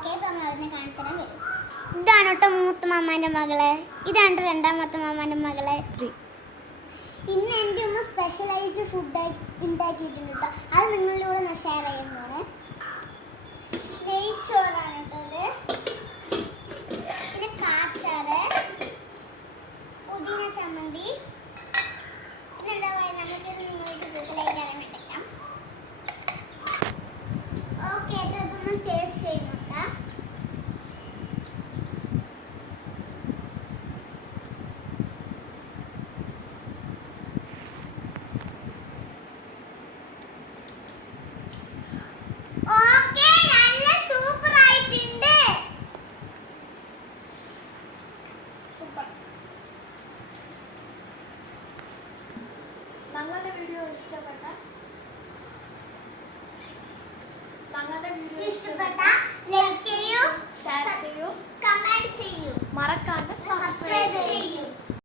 Okay, അപ്പം നമ്മൾ അതിനെ കാണിച്ചു തരാൻ വരും. ഇതാണ് കേട്ടോ മൂത്ത മാമാൻ്റെ മകളെ, ഇതാണ് രണ്ടാമത്തെ മാമാൻ്റെ മകളെ. ഇന്ന് എൻ്റെ ഉമ്മ സ്പെഷ്യലായിട്ട് ഫുഡ് ഉണ്ടാക്കിയിട്ടുണ്ട് കേട്ടോ. അത് നിങ്ങളുടെ കൂടെ ഞാൻ ഷെയർ ചെയ്യുന്നതാണ്. നെയ്ച്ചോറാണ് കേട്ടോ ഇത്. പിന്നെ കാച്ചാറ്, പുതിന ചമ്മന്തി, പിന്നെ എന്താ പറയുക, നമുക്കിത് നിങ്ങൾക്ക് സ്പെഷ്യലായിട്ട് അറിയാൻ വേണ്ടിക്കാം. ഓക്കെ കേട്ടോ, അപ്പം നമ്മൾ ടേസ്റ്റ് ചെയ്യുന്നുണ്ട്. ഞങ്ങളുടെ വീഡിയോ ഇഷ്ടപ്പെട്ട